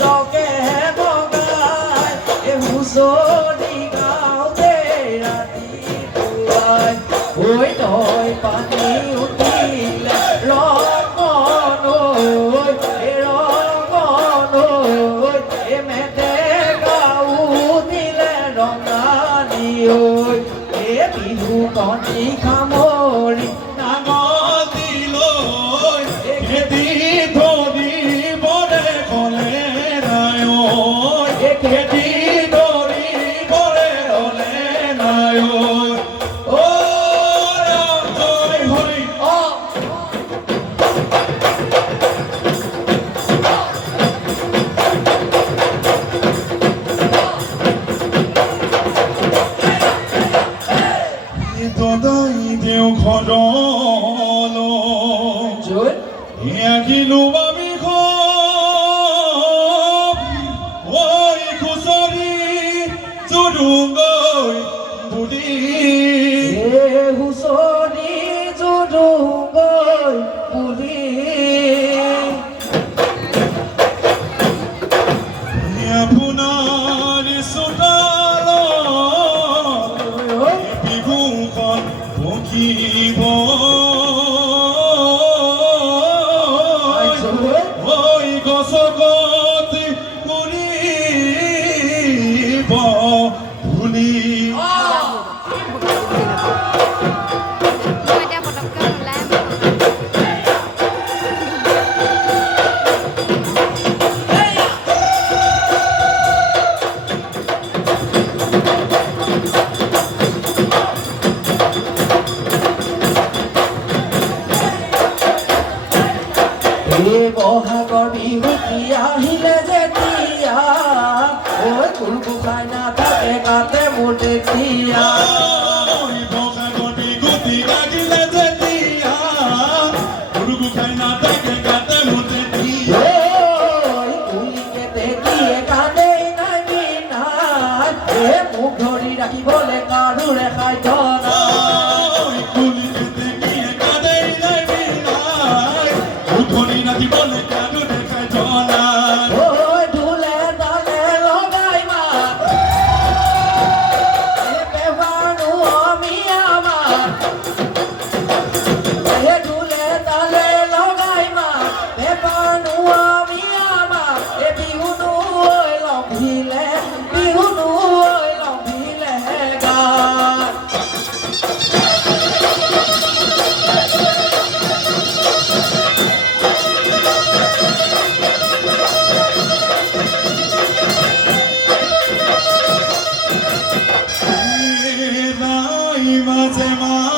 জকে বগাই হুঁচৰি গাওঁতে ৰাতিপুৱাই ঐ তই পানী উঠিলে ৰঙন ৰঙন মেটেকা উঠিলে ৰঙালী ঐ বিহু কণী খামৰি বহাগৰ বিহুতি আহিলে যেতিয়া ঐ কুল গোসাঁই নাথাকে গাতে মোৰ তেতিয়া বহাগৰ বিহুতি আহিলে যেতিয়া কুল গোসাঁই নাথাকে গাতে মোৰ তেতিয়া কুলিকে দেখিয়ে কান্দেই নাই বিনাই মোক ধৰি ৰাখিবলৈ কাৰোৰে সাধ্য নাই কুলিকে দেখিয়ে কান্দেই নাই বিনাই মোক ধৰি ৰাখিবলৈ কাৰোৰে সাধ্য নাই ঢোলে তালে লগাই মাত বেবানো আমি আমাৰ ঢোলে তালে লগাই মাত বেবানো আমি আমাৰ বিহুনো লম্ভিলে বিহুনো লম্ভিলে গান মাঝে মা